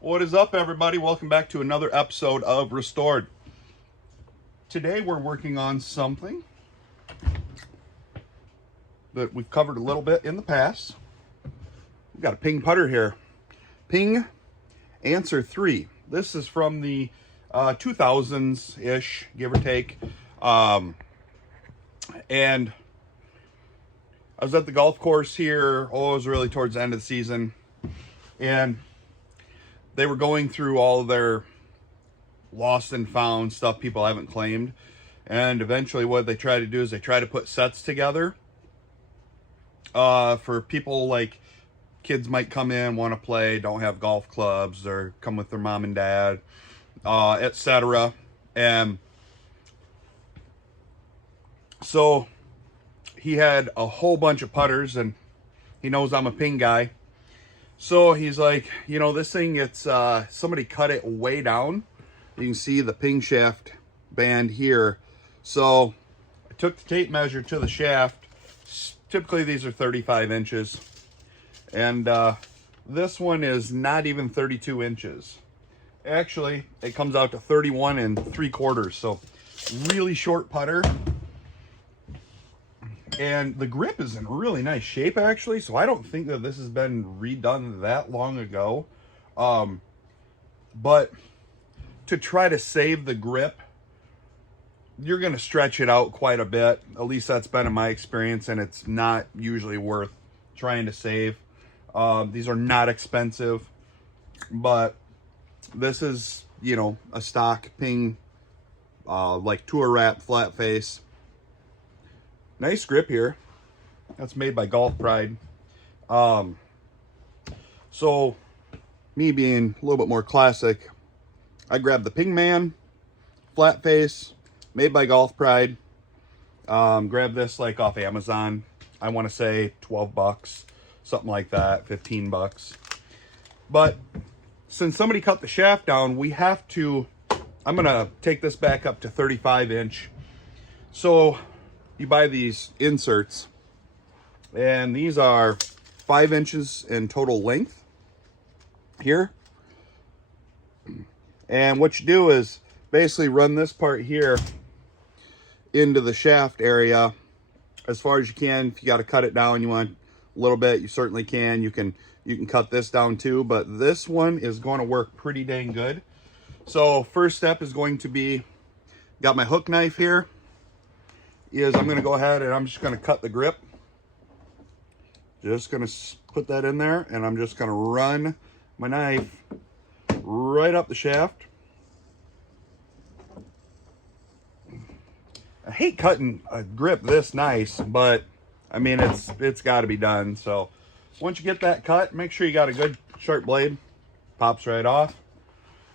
What is up, everybody? Welcome back to another episode of Restored. Today we're working on something that we've covered a little bit in the past. We've got a ping putter here. Ping Answer 3. This is from the 2000s-ish, give or take. And I was at the golf course here. It was really towards the end of the season. And they were going through all of their lost and found stuff people haven't claimed. And eventually what they try to do is they try to put sets together for people, like kids might come in, want to play, don't have golf clubs, or come with their mom and dad, etc. And so he had a whole bunch of putters, and he knows I'm a ping guy. So he's like, you know, this thing, it's somebody cut it way down. You can see the ping shaft band here. So I took the tape measure to the shaft. Typically these are 35 inches. And this one is not even 32 inches. Actually, it comes out to 31 3/4. So really short putter. And the grip is in really nice shape, actually. So I don't think that this has been redone that long ago. But to try to save the grip, you're going to stretch it out quite a bit. At least that's been in my experience, and it's not usually worth trying to save. These are not expensive, but this is, you know, a stock ping, like tour wrap flat face. Nice grip here. That's made by Golf Pride. So me being a little bit more classic, I grabbed the Ping Man flat face, made by Golf Pride. Grabbed this like off Amazon. I want to say 12 bucks, something like that, 15 bucks. But since somebody cut the shaft down, we have to, I'm going to take this back up to 35 inch. So you buy these inserts, and these are 5 inches in total length here. And what you do is basically run this part here into the shaft area as far as you can. If you got to cut it down, you want a little bit, you certainly can. You can cut this down too, but this one is going to work pretty dang good. So first step is going to be, got my hook knife here, is I'm going to go ahead and I'm just going to cut the grip. Just going to put that in there, and I'm just going to run my knife right up the shaft. I hate cutting a grip this nice, but I mean, it's got to be done. So once you get that cut, make sure you got a good sharp blade. Pops right off.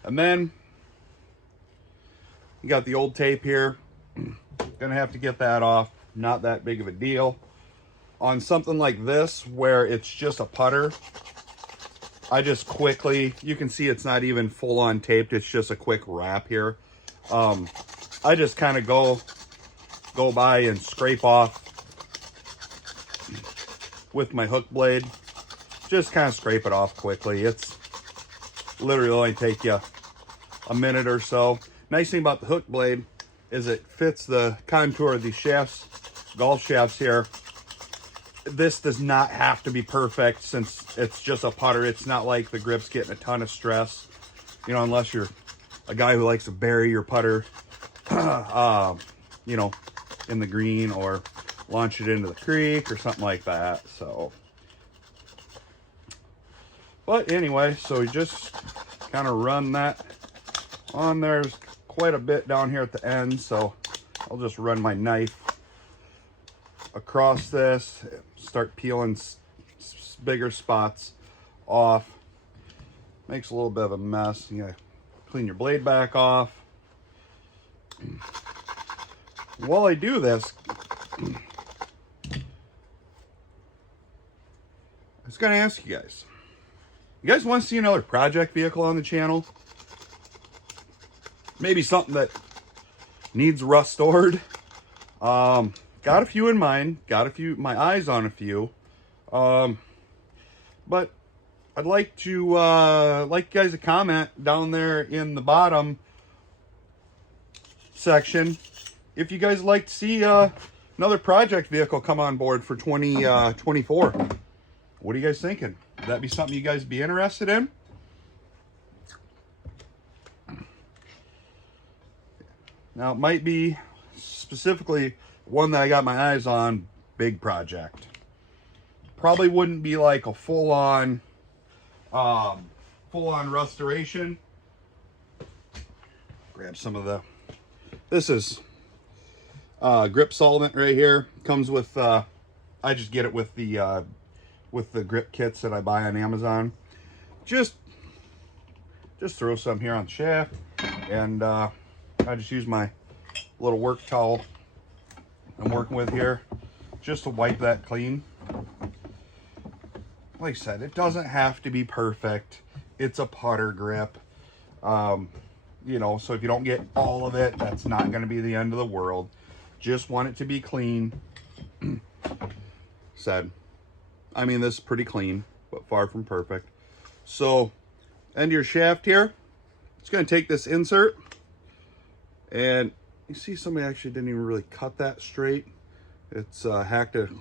And then you got the old tape here. Gonna have to get that off. Not that big of a deal. On something like this where it's just a putter, I just quickly, you can see it's not even full on taped, it's just a quick wrap here. I just kind of go by and scrape off with my hook blade. Just kind of scrape it off quickly. It's literally only take you a minute or so. Nice thing about the hook blade is it fits the contour of these shafts, golf shafts here. This does not have to be perfect since it's just a putter. It's not like the grip's getting a ton of stress, you know, unless you're a guy who likes to bury your putter, you know, in the green or launch it into the creek or something like that. So, but anyway, so you just kind of run that on. There's quite a bit down here at the end, so I'll just run my knife across this, start peeling bigger spots off. Makes a little bit of a mess. You gotta clean your blade back off. While I do this, I was gonna ask you guys want to see another project vehicle on the channel? Maybe something that needs restored. Got a few in mind, my eyes on a few. But I'd like to like you guys to comment down there in the bottom section if you guys like to see another project vehicle come on board for 2024. What are you guys thinking? Would that be something you guys be interested in? Now, it might be specifically one that I got my eyes on, big project. Probably wouldn't be like a full-on restoration. Grab some of the, this is grip solvent right here. Comes with, I just get it with the grip kits that I buy on Amazon. Just throw some here on the shaft, and I just use my little work towel I'm working with here just to wipe that clean. Like I said, it doesn't have to be perfect. It's a putter grip. You know, so if you don't get all of it, that's not going to be the end of the world. Just want it to be clean. Said, I mean, this is pretty clean, but far from perfect. So, end of your shaft here. It's going to take this insert, and you see somebody actually didn't even really cut that straight. It's hacked an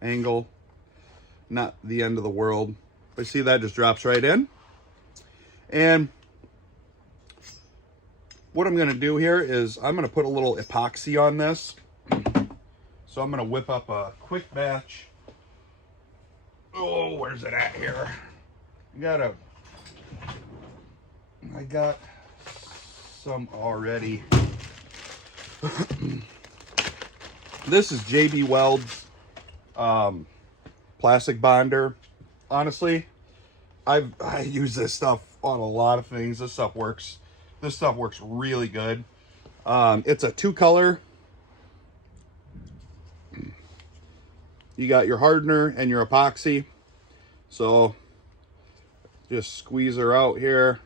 angle. Not the end of the world. But see, that just drops right in. And what I'm going to do here is I'm going to put a little epoxy on this. So I'm going to whip up a quick batch. Oh, where's it at here? I got some already. This is JB Weld's plastic bonder. Honestly, I use this stuff on a lot of things. This stuff works really good. It's a 2-color. You got your hardener and your epoxy. So just squeeze her out here.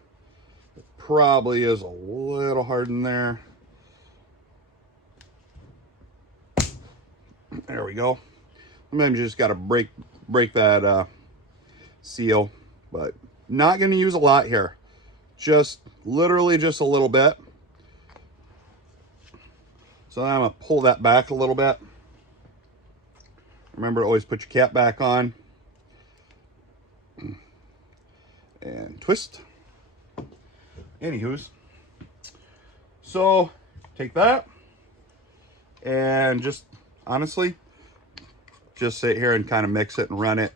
It probably is a little hard in there. There we go. Sometimes you just got to break that seal, but not going to use a lot here. Just literally just a little bit. So I'm going to pull that back a little bit. Remember to always put your cap back on. And twist. Anywho's. So take that. And just honestly, just sit here and kind of mix it and run it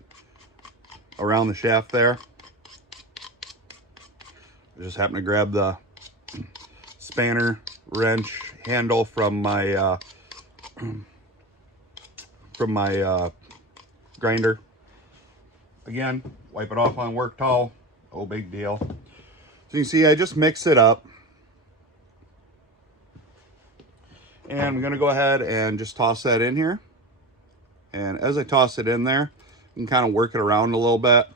around the shaft there. I just happen to grab the spanner wrench handle from my grinder. Again, wipe it off on work towel. No big deal. So you see, I just mix it up. And I'm going to go ahead and just toss that in here. And as I toss it in there, you can kind of work it around a little bit.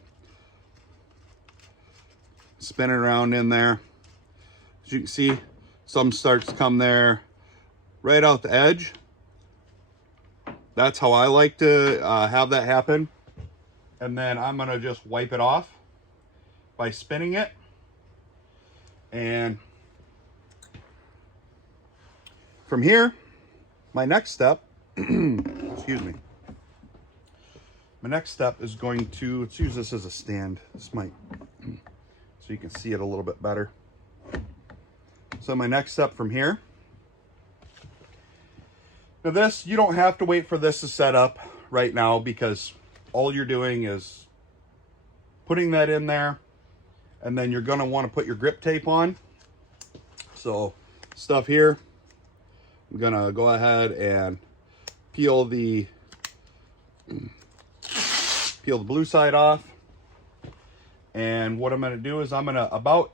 Spin it around in there. As you can see, some starts to come there right out the edge. That's how I like to have that happen. And then I'm going to just wipe it off by spinning it. And from here, my next step, excuse me. My next step is going to, let's use this as a stand. This might, so you can see it a little bit better. So my next step from here. Now this, you don't have to wait for this to set up right now, because all you're doing is putting that in there, and then you're gonna want to put your grip tape on. So stuff here, I'm gonna go ahead and peel the blue side off. And what I'm gonna do is I'm gonna about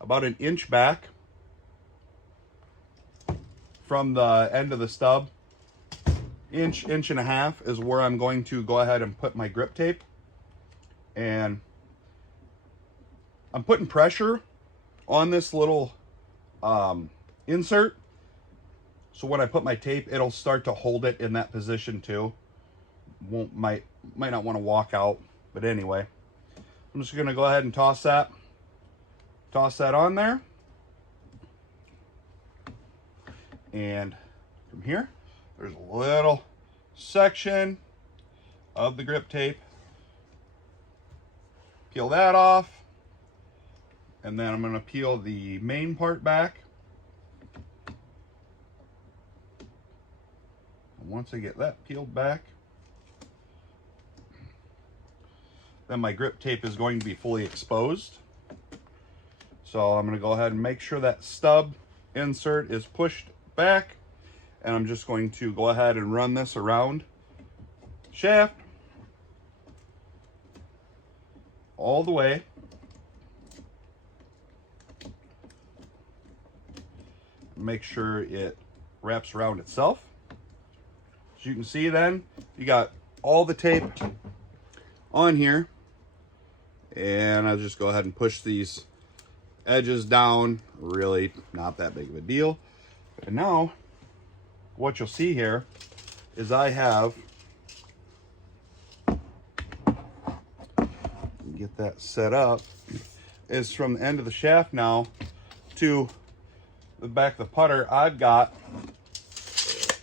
an inch back from the end of the stub, inch and a half is where I'm going to go ahead and put my grip tape. And I'm putting pressure on this little insert, so when I put my tape, it'll start to hold it in that position too. Might not want to walk out, but anyway. I'm just going to go ahead and toss that on there. And from here, there's a little section of the grip tape. Peel that off. And then I'm going to peel the main part back. And once I get that peeled back, then my grip tape is going to be fully exposed. So I'm going to go ahead and make sure that stub insert is pushed back. And I'm just going to go ahead and run this around the shaft all the way. Make sure it wraps around itself. As you can see, then you got all the tape on here, and I'll just go ahead and push these edges down. Really not that big of a deal. And now what you'll see here is I have, get that set up, is from the end of the shaft now to the back of the putter. I've got, it's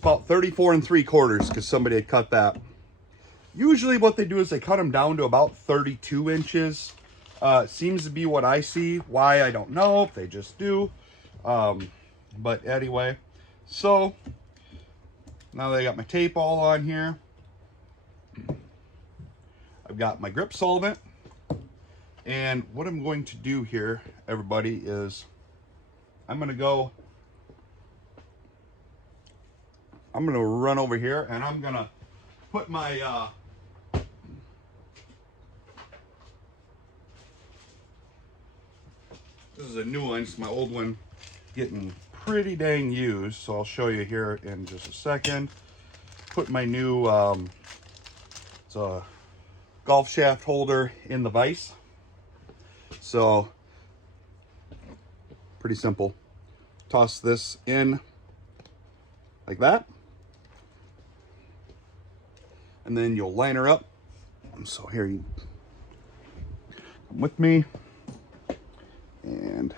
about 34 3/4 because somebody had cut that. Usually what they do is they cut them down to about 32 inches. Seems to be what I see. Why, I don't know, if they just do. But anyway, so now that I got my tape all on here, I've got my grip solvent. And what I'm going to do here, everybody, is I'm going to run over here and I'm going to put my this is a new one. It's my old one getting pretty dang used, so I'll show you here in just a second. Put my new it's a golf shaft holder in the vise. So pretty simple. Toss this in like that, and then you'll line her up. So here, you come with me, and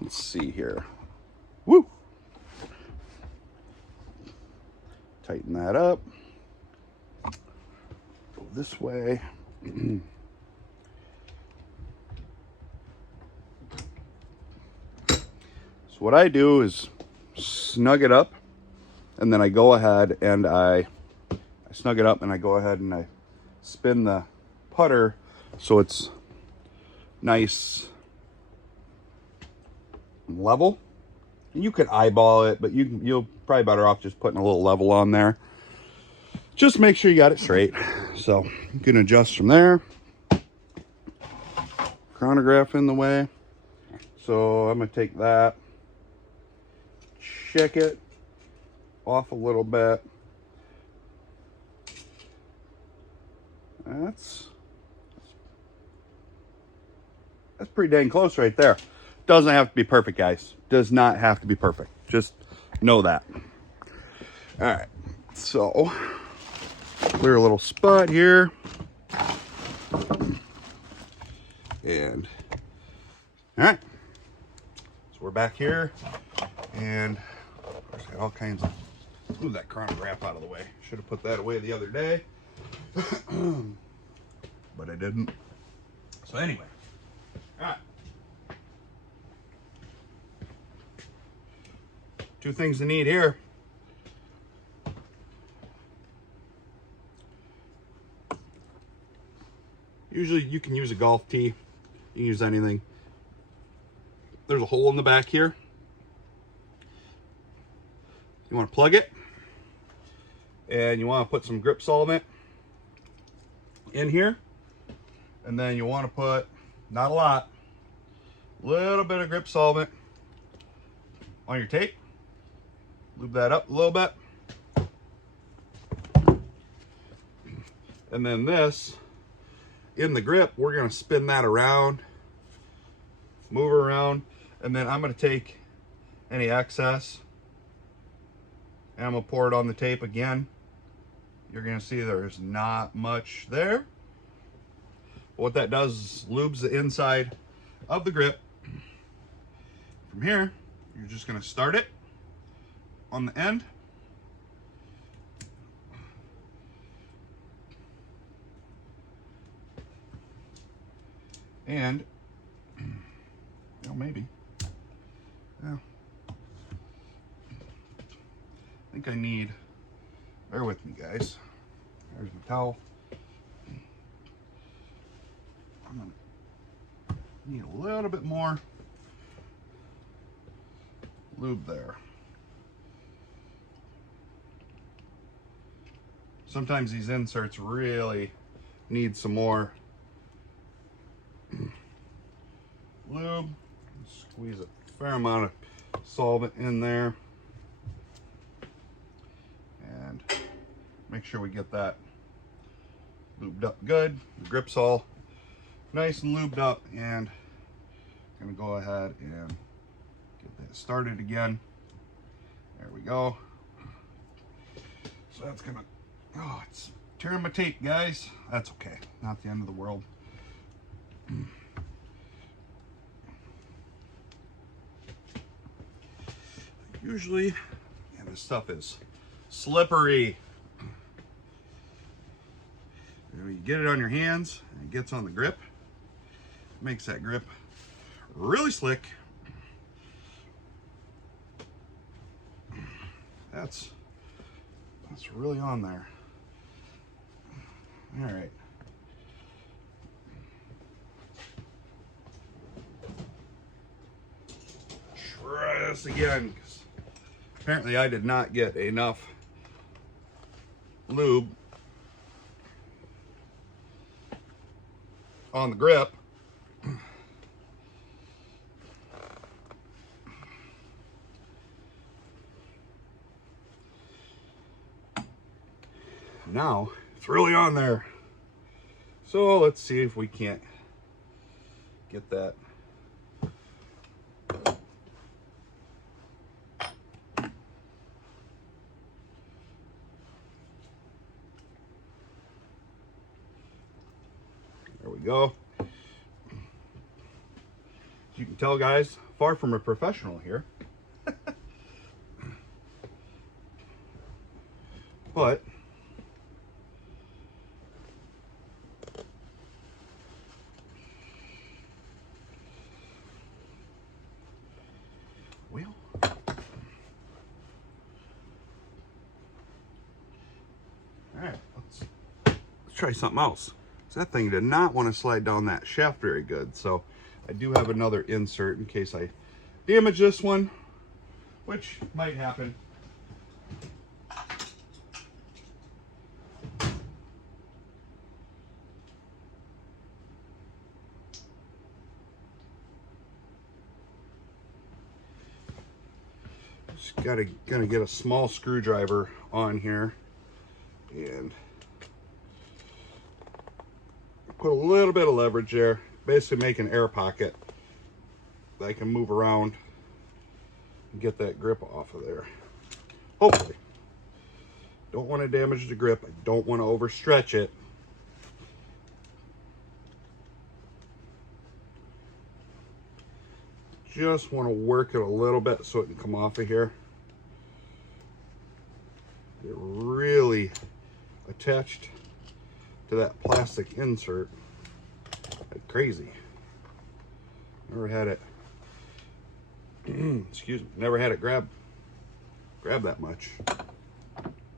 let's see here. Woo! Tighten that up. Go this way. So what I do is snug it up, and then I go ahead and I snug it up, and I go ahead and I spin the putter so it's nice and level. You could eyeball it, but you'll probably better off just putting a little level on there. Just make sure you got it straight. So you can adjust from there. Chronograph in the way. So I'm gonna take that, check it off a little bit. That's pretty dang close right there. Doesn't have to be perfect, guys. Does not have to be perfect. Just know that. All right, so clear a little spot here, and all right, so we're back here, and of course I got all kinds of, move that chronograph out of the way. Should have put that away the other day, but I didn't. So anyway, all right. Two things to need here. Usually you can use a golf tee. You can use anything. There's a hole in the back here. You want to plug it. And you want to put some grip solvent in here. And then you want to put, not a lot, a little bit of grip solvent on your tape. Lube that up a little bit. And then this, in the grip, we're going to spin that around, move her around, and then I'm going to take any excess and I'm going to pour it on the tape again. You're going to see there's not much there. What that does is lubes the inside of the grip. From here, you're just going to start it on the end. And, maybe. Yeah. I think I need, bear with me guys. There's my towel. I'm gonna need a little bit more lube there. Sometimes these inserts really need some more lube. Squeeze a fair amount of solvent in there and make sure we get that lubed up good. The grip's all nice and lubed up, and I'm gonna go ahead and get that started again. There we go. So that's gonna, oh, it's tearing my tape, guys. That's okay, not the end of the world. Usually, and this stuff is slippery. You get it on your hands, and it gets on the grip. It makes that grip really slick. That's really on there. All right. Try this again, 'cause apparently I did not get enough lube on the grip. Now it's really on there. So let's see if we can't get that. There we go. As you can tell, guys, far from a professional here. But well, all right, let's try something else. So that thing did not want to slide down that shaft very good. So I do have another insert in case I damage this one, which might happen. Just gonna get a small screwdriver on here and put a little bit of leverage there, basically make an air pocket that I can move around and get that grip off of there. Hopefully. Don't want to damage the grip. I don't want to overstretch it. Just want to work it a little bit so it can come off of here. Get really attached to that plastic insert like crazy. Never had it excuse me, never had it grab that much.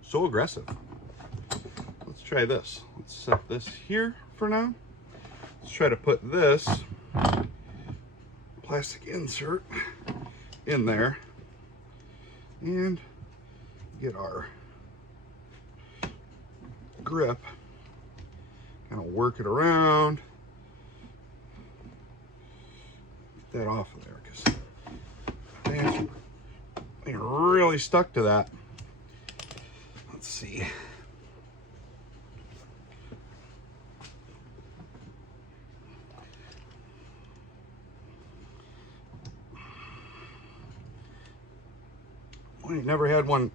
So aggressive. Let's try this. Let's set this here for now. Let's try to put this plastic insert in there and get our grip, kind of work it around, get that off of there, because they're really stuck to that. Let's see. We never had one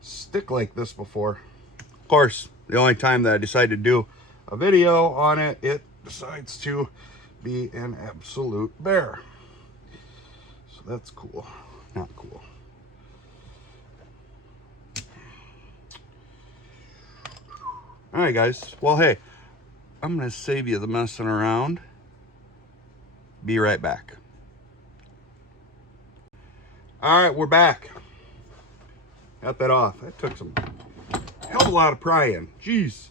stick like this before. Of course, the only time that I decided to do a video on it, it decides to be an absolute bear. So that's cool. Not cool. All right, guys. Well, hey, I'm going to save you the messing around. Be right back. All right, we're back. Got that off. That took some hell of a lot of prying. Jeez.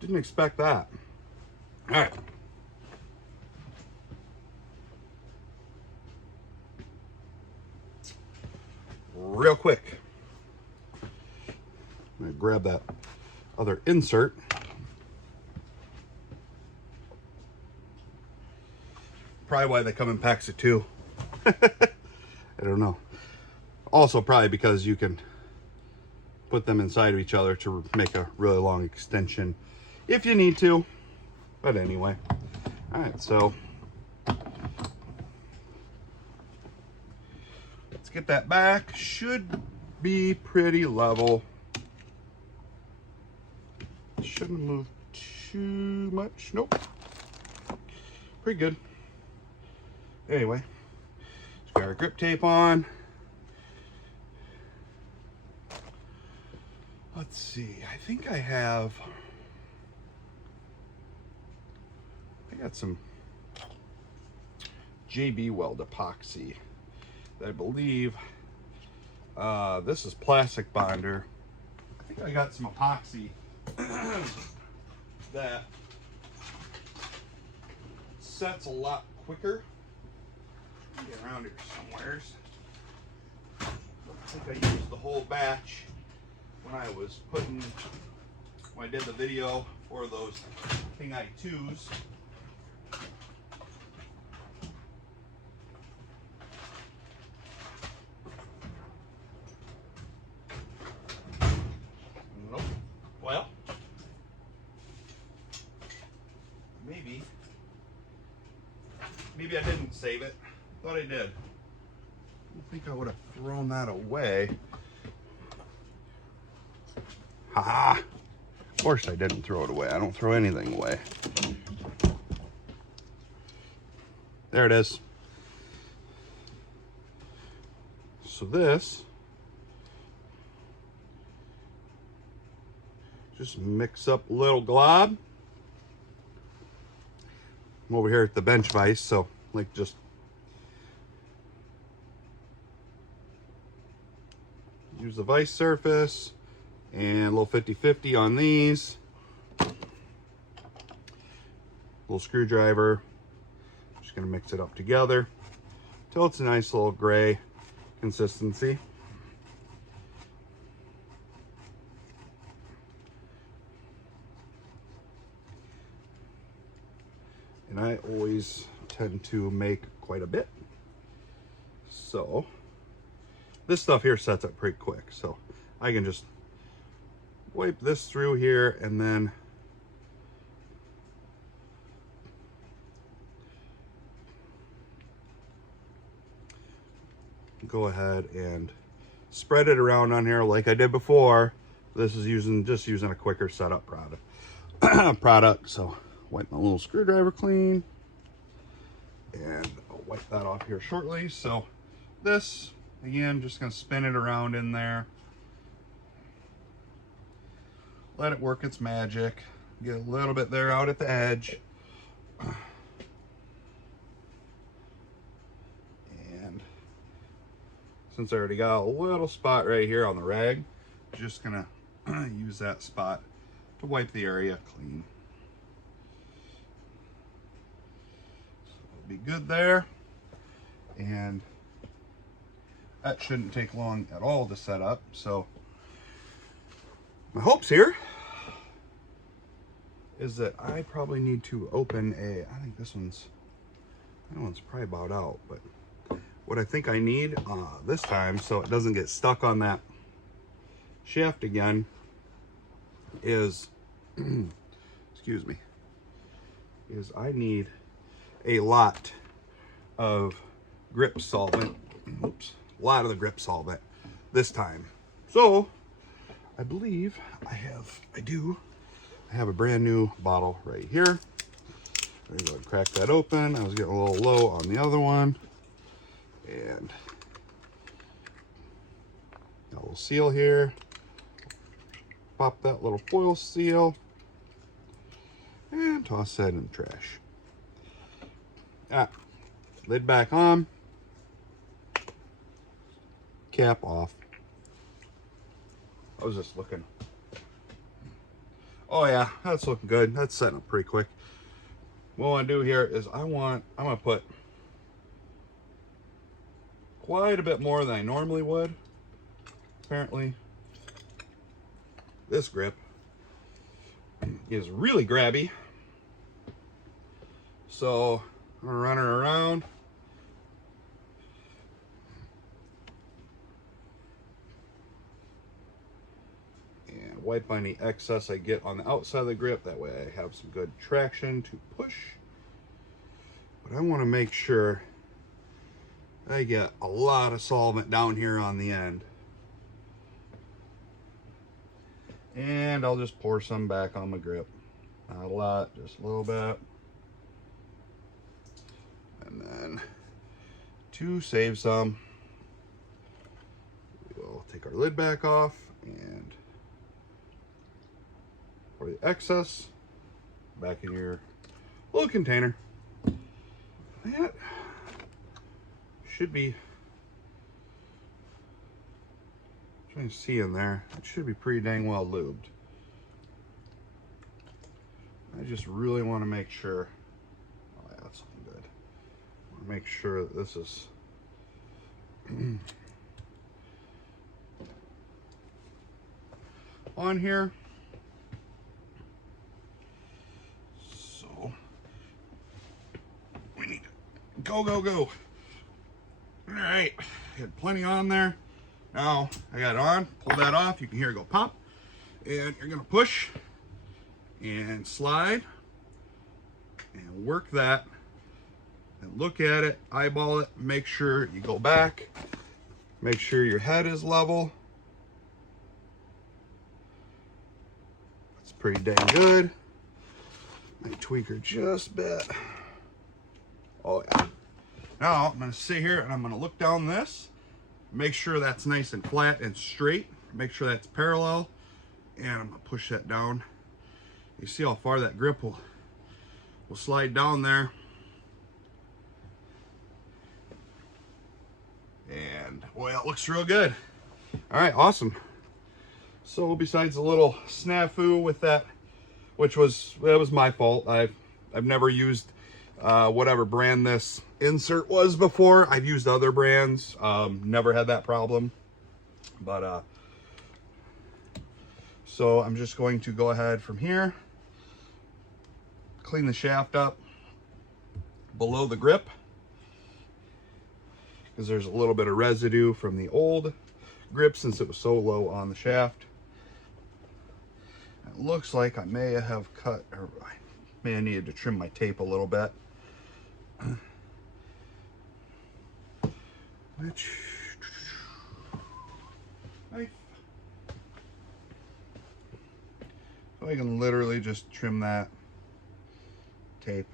Didn't expect that. All right. Real quick. I'm going to grab that other insert. Probably why they come in packs of 2. I don't know. Also probably because you can put them inside of each other to make a really long extension if you need to. But anyway. Alright, so let's get that back. Should be pretty level. Shouldn't move too much. Nope. Pretty good. Anyway, just got our grip tape on. Let's see. I think I got some JB Weld epoxy that I believe this is plastic bonder. I think I got some epoxy that sets a lot quicker. Get around here somewheres. I think I used the whole batch when I did the video for those King Eye 2s. Nope. Well, maybe I didn't save it. Thought I did. I don't think I would have thrown that away. Ha! Of course I didn't throw it away. I don't throw anything away. There it is. So this, just mix up a little glob. I'm over here at the bench vise, so like just use the vise surface and a little 50-50 on these. Little screwdriver. Just gonna mix it up together till it's a nice little gray consistency. And I always tend to make quite a bit. So this stuff here sets up pretty quick, so I can just wipe this through here and then go ahead and spread it around on here like I did before. This is just using a quicker setup product. So wipe my little screwdriver clean, and I'll wipe that off here shortly. So this, again, just gonna spin it around in there. Let it work its magic. Get a little bit there out at the edge. And since I already got a little spot right here on the rag, just gonna use that spot to wipe the area clean. So it'll be good there. And that shouldn't take long at all to set up. So my hopes here is that I probably need to open I think that one's probably about out, but what I think I need this time, so it doesn't get stuck on that shaft again, is excuse me, is I need a lot of grip solvent. Oops, a lot of the grip solvent this time. So I believe I do I have a brand new bottle right here. Let me go ahead and crack that open. I was getting a little low on the other one. And got a little seal here. Pop that little foil seal and toss that in the trash. Lid back on, cap off. I was just looking. Oh yeah, that's looking good. That's setting up pretty quick. What I want to do here is I'm going to put quite a bit more than I normally would. Apparently, this grip is really grabby. So I'm gonna run it around. And wipe any excess I get on the outside of the grip. That way I have some good traction to push. But I want to make sure I get a lot of solvent down here on the end. And I'll just pour some back on my grip. Not a lot, just a little bit. And then to save some, we'll take our lid back off and pour the excess back in your little container. That should be, trying to see in there, it should be pretty dang well lubed. I just really want to make sure, oh yeah, that's looking good. I want to make sure that this is on here. So we need to go. All right, had plenty on there. Now I got it on, pull that off, you can hear it go pop, and you're gonna push and slide and work that and look at it, eyeball it, make sure you go back, make sure your head is level. That's pretty dang good. Might tweak her just a bit. Oh yeah. Now I'm gonna sit here and I'm gonna look down this. Make sure that's nice and flat and straight. Make sure that's parallel. And I'm gonna push that down. You see how far that grip will slide down there. And boy, it looks real good. All right, awesome. So besides a little snafu with that, that was my fault. I've never used whatever brand this insert was before. I've used other brands, never had that problem. But so I'm just going to go ahead from here, clean the shaft up below the grip, because there's a little bit of residue from the old grip since it was so low on the shaft. It looks like I may have cut, or I may have needed to trim my tape a little bit. Which knife. So I can literally just trim that tape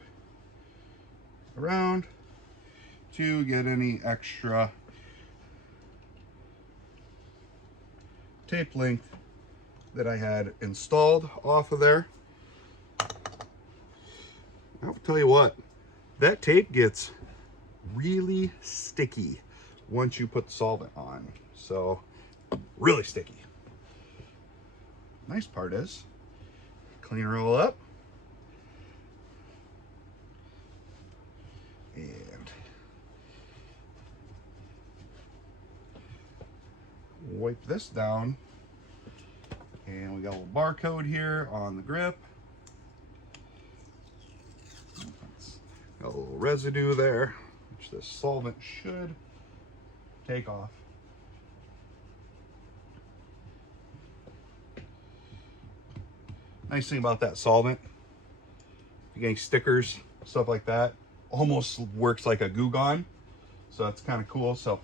around to get any extra tape length that I had installed off of there. I'll tell you what, that tape gets really sticky once you put the solvent on. So really sticky. Nice part is, clean her all up. And wipe this down. And we got a little barcode here on the grip. Got a little residue there, which this solvent should take off. Nice thing about that solvent, if you get any stickers, stuff like that, almost works like a Goo Gone. So that's kind of cool. So,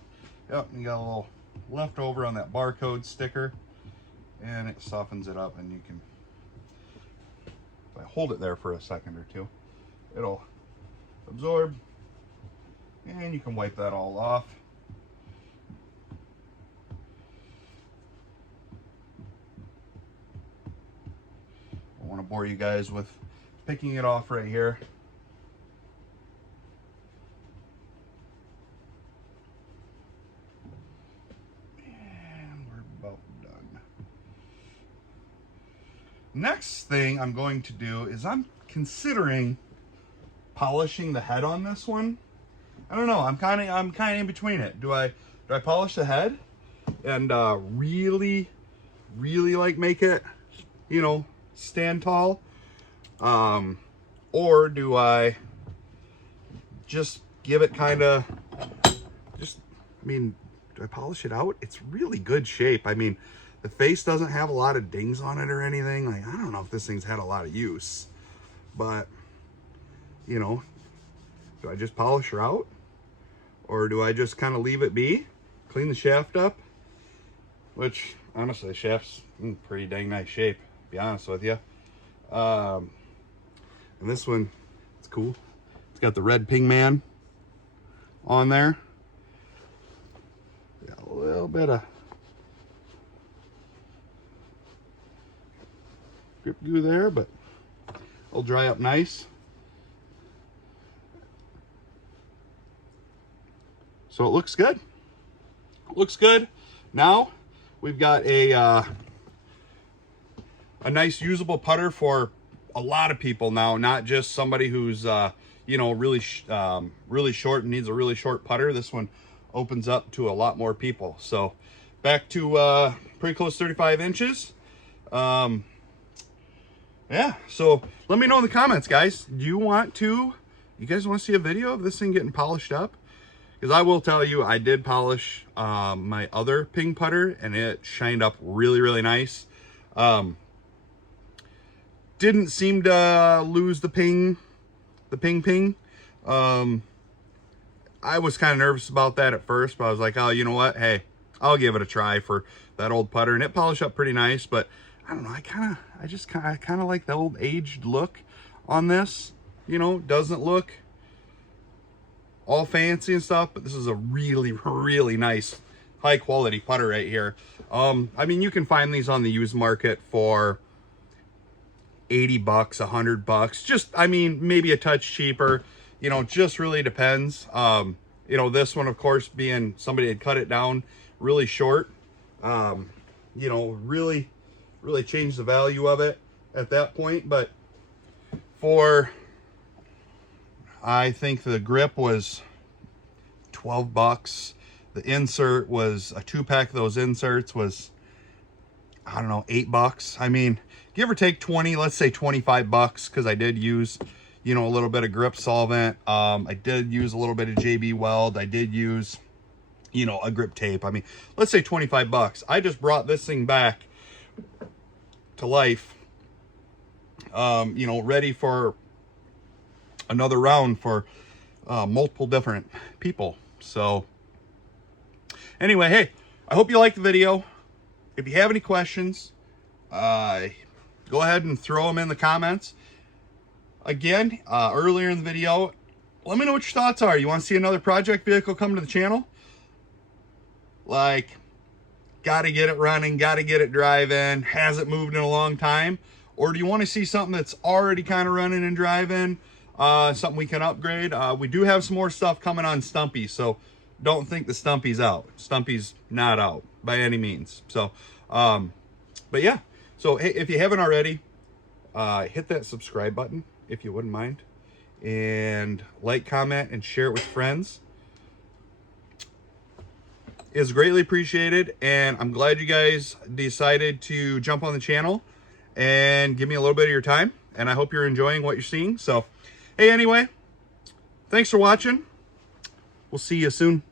yep, you got a little leftover on that barcode sticker, and it softens it up, and you can if I hold it there for a second or two, it'll absorb, and you can wipe that all off. I want to bore you guys with picking it off right here. And we're about done. Next thing I'm going to do is I'm considering polishing the head on this one. I don't know. I'm kind of in between it. Do I polish the head and really like make it, you know, stand tall, or do I just give it kind of I mean, do I polish it out? It's really good shape. I mean, the face doesn't have a lot of dings on it or anything. Like, I don't know if this thing's had a lot of use, but you know, do I just polish her out, or do I just kind of leave it be, clean the shaft up, which honestly the shaft's in pretty dang nice shape, to be honest with you. And this one, it's cool. It's got the red Ping Man on there. Got a little bit of grip glue there, but it'll dry up nice. So it looks good. Looks good. Now we've got a nice usable putter for a lot of people now, not just somebody who's you know, really short and needs a really short putter. This one opens up to a lot more people. So back to pretty close 35 inches. Yeah, so let me know in the comments, guys. Do you guys want to see a video of this thing getting polished up? Because I will tell you, I did polish my other Ping putter, and it shined up really nice. Didn't seem to lose the ping. I was kind of nervous about that at first, but I was like, oh, you know what? Hey, I'll give it a try for that old putter, and it polished up pretty nice. But I don't know, I kind of like the old aged look on this. You know, doesn't look all fancy and stuff, but this is a really nice high quality putter right here. I mean, you can find these on the used market for $80, $100. Just, I mean, maybe a touch cheaper, you know, just really depends. You know, this one, of course, being somebody had cut it down really short, you know, really changed the value of it at that point. But for, I think the grip was $12. The insert was a 2-pack of those inserts was, I don't know, $8. I mean, give or take 20, let's say $25, because I did use, you know, a little bit of grip solvent. I did use a little bit of JB Weld. I did use, you know, a grip tape. I mean, let's say $25. I just brought this thing back to life, you know, ready for another round for multiple different people. So anyway, hey, I hope you liked the video. If you have any questions, go ahead and throw them in the comments. Again, earlier in the video, let me know what your thoughts are. You want to see another project vehicle come to the channel? Like, got to get it running, got to get it driving, hasn't moved in a long time? Or do you want to see something that's already kind of running and driving, something we can upgrade? We do have some more stuff coming on Stumpy, so don't think the Stumpy's out. Stumpy's not out by any means. So, but yeah. So hey, if you haven't already, hit that subscribe button if you wouldn't mind, and like, comment, and share it with friends. It's greatly appreciated, and I'm glad you guys decided to jump on the channel and give me a little bit of your time, and I hope you're enjoying what you're seeing. So hey, anyway, thanks for watching. We'll see you soon.